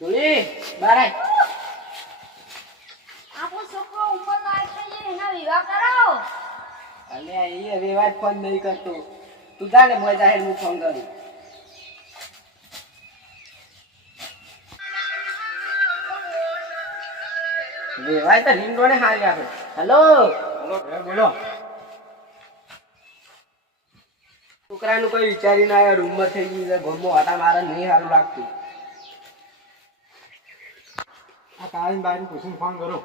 જોલી બાર. આય છોકરો ઉંમરનો આવી થઈ એના વિવાહ કરાવો. અને એ રેવાજ ફોન નહીં કરતો. તું જા મજા હે હું ફોન કરું. રેવાય તો રીંગો ને હારી આપે. હેલો? બોલો. છોકરાનું કોઈ વિચારી ના આવ્યા રૂમમાં થઈ ગયું છે ઘરમાં વાટા મારા નહીં સારું લાગતું. આ કાળીનભાઈ પૂછીને ફોન કરો.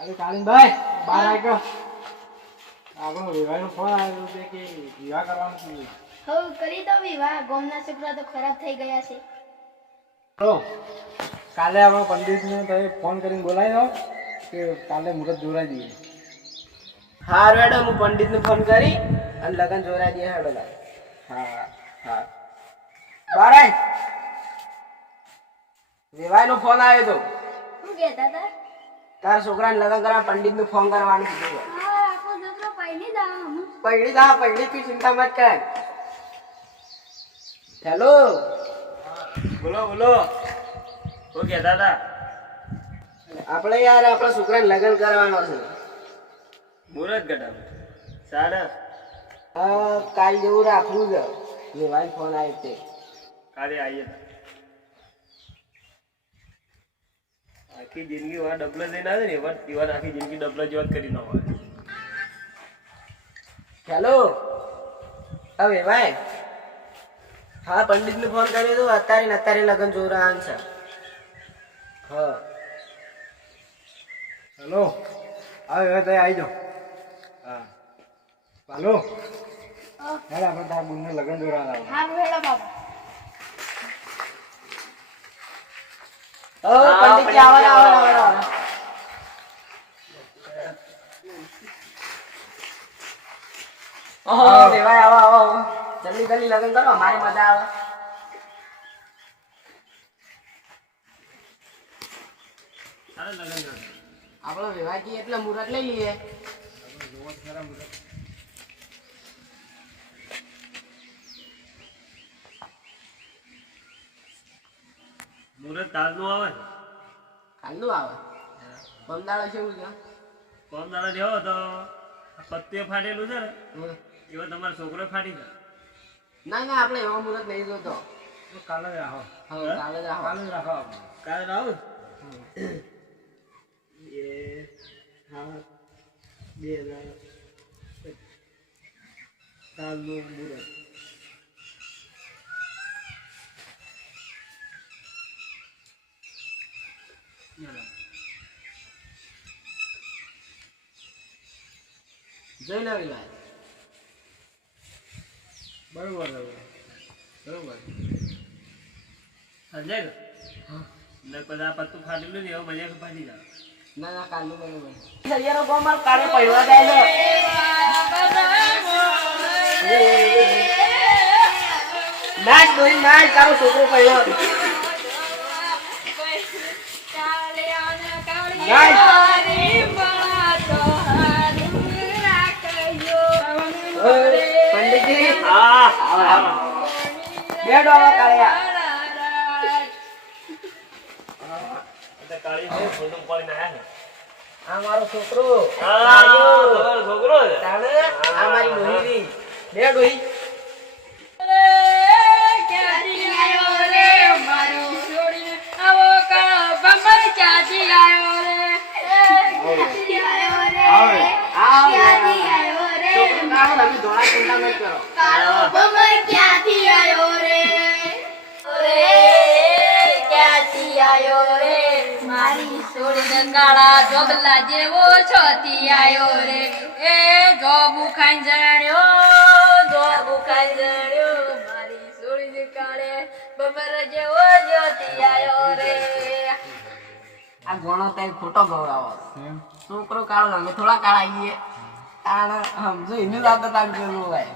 અરે કાળીનભાઈ બહાર આવી ગયો આપણો વિવાહનો ફોન આવ્યો છે કે વિવાહ કરવાનું છે? હવે કરી દો વિવાહ. ગોમના છોકરા તો ખરાબ થઈ ગયા છે. તો કાલે આપણે પંડિતને તમે ફોન કરીને બોલાવી દો કે કાલે મુહૂર્ત જોડાઈ દઈએ. હાર મેડમ હું પંડિતને ફોન કરી અને લગન જોરાઈ દઈએ હેડો લાગ હા હા. બાર આય રેવાયનો ફોન આવ્યો તો. શું કહેતા હતા? તારા છોકરાને લગન કરવા પંડિતનું ફોન કરવાનું કીધું હા આખો છોકરો પહેલી દા હું. દા જા તું ચિંતા મત કર. હેલો? બોલો બોલો. શું કહેતા હતા? આપણે યાર આપણા છોકરાને લગન કરવાનો છે. મુરત ઘટાડો સાડા હા કાલ જેવું રાખવું છે. રેવાય ફોન આવ્યો તે. કાલે આવીએ. આખી જિંદગી વાળા ડબલ દઈને આવે ને એવા એવા આખી જિંદગી ડબલ જેવા કરી કરી હોય. હેલો? હવે ભાઈ હા પંડિતને ફોન કર્યો તો અત્યારે ને અત્યારે લગન રહ્યા છે. હા. હેલો? હવે હવે તમે આવી જાઓ. હા. હાલો? હેડા આપણે તારા બુનને લગ્ન જોડાવા લાવો હારું હેડો બાબા ઓ પંડિતજી આવો આવો આવો ને, આવો. ને. ઓહો રેવાય આવો આવો આવો. જલ્દી જલ્દી લગ્ન કરો મારી મજા આવે. સારા લગ્ન. કરો. આપણો વિવાહજી એટલે મુહૂર્ત લઈ લઈએ. મુહૂર્ત કાલનું આવે? કાલનું આવે? પમદાળો કેવું છે? કોમ દાડા જેવો તો પત્તીઓ ફાટેલું છે ને એવો તમારો છોકરો ફાટી જાય. ના ના આપણે એવો મુહૂર્ત નહીં જોતો. કાલે જ રાખો કાલે જ રાખો કાલે જ રાખો કાલે રાખો એ હા બે હજાર કાલનું મુહૂર્ત જોઈ લેવી ભાઈ બરોબર બરોબર. સમજાય ને પછી આ પત્તું ફાટેલું ને એવો મજા ફાટી જાવ ના ના કાલનું બરોબર. સરિયાનો કોમ મારો કાળો પડવા ગયેલો નાચ દોઈ નાચ તારો છોકરો પડ્યો પંડિતજી હા આવો, આવો. બે ડોવા કાળ્યા એટલે કાળી છે ફોટો પાડીને આયા ને આ મારો છોકરો. છોકરો આ મારી ડોહીરી બે ડોહી. કાઢો તમે ધોળા ચિંતા મત કરો. મારી સોળીને કાળા જોબલા જેવો છતી આયો રે. એ જોબુ ખાઈ જણ્યો જોબુ ખાઈ જણ્યો મારી સોળીને કાળે બબર જેવો જોતી આયો રે. આ ગણો તે ખોટો ગવડાવો એમ છોકરો કાળો અમે થોડા કાળા આવીએ તાણે સમજો એની વાત તાર પેલું હોય.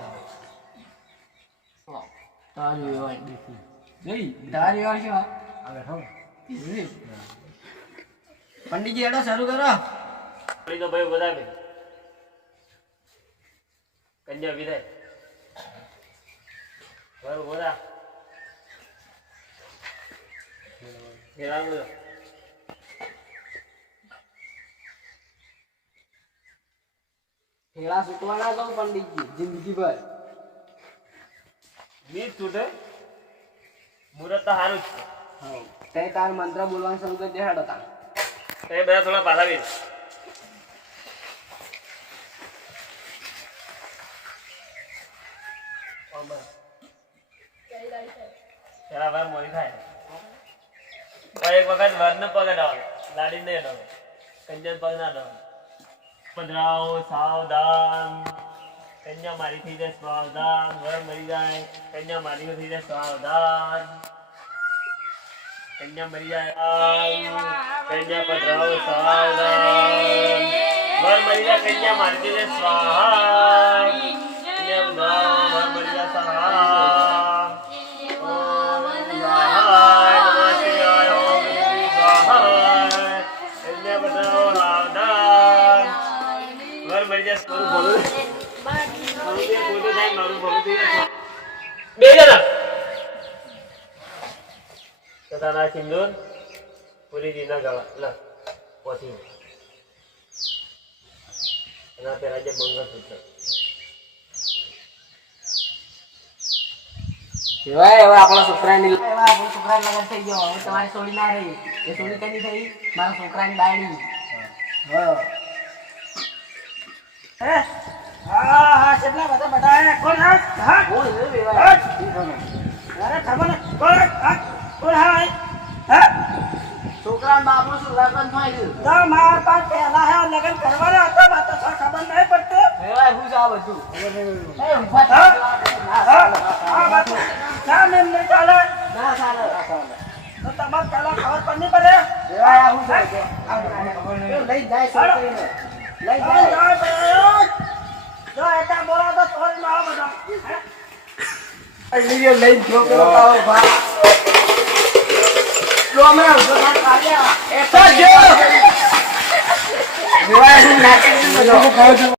તારી હોય. જઈ. તારી શું આવે હો પંડિતજી એડો શરૂ કરો. પડી તો ભાઈ બધા કન્યા વિદાય. બરોબર બધા ખેલાડો સુટવાના તો પંડિતજી જિંદગીભર. બીજ છૂટે. મુરત તો સારું જ છે. તે તાર મંત્ર બોલવાનું શરૂ કરી દે હેડો તાર એ બધા થોડા પાછા વીસ પેલા વાર મોડી થાય એક વખત વરને પગ અડાવે. લાડી નહીં અડાવે. કંજન પગ ના અડાવે. પધરાઓ સાવધાન. કન્યા મારી થઈ જાય, સાવધાન. વર મરી જાય, કન્યા મારી થઈ જાય, સાવધાન. કન્યા મરી જાય કન્યા પધરાવો, સાવધાન. વર મરી જાય, કન્યા મારી થઈ જાય સ્વાહા પોતાના સિંદૂર પૂરી દીના ગળા લ પોથી એના પેલા જે મંગળસૂત્ર કેવાય હવે આપણા છોકરાની હવે આપણો છોકરા લગન થઈ ગયો હવે તમારી સોડી ના રહી એ સોડી કદી થઈ મારા છોકરાની બાયડી હા હે? હા હા કેટલા બધા બધા? કોણ હે? હા? કોણ? અરે ખબર. કોણ હે? કોણ હે? હે? છોકરાના બાપનું શું લગન થયું તો મારા પાસે પહેલા હે લગ્ન કરવાના હતા મારે તો ખબર નહીં પડતી. વેવાય હું છે એ? થા. ના મેમ નહીં ચાલે. ના ચાલે. તો તમારે પહેલા ખબર પડની પડે. વેવાય આ હું? છે? લઈ જાય છોકરીને. લઈ જાય. જો એટલા બોલા તો તોડી ના બધા. લઈ છોકરો એ તો જો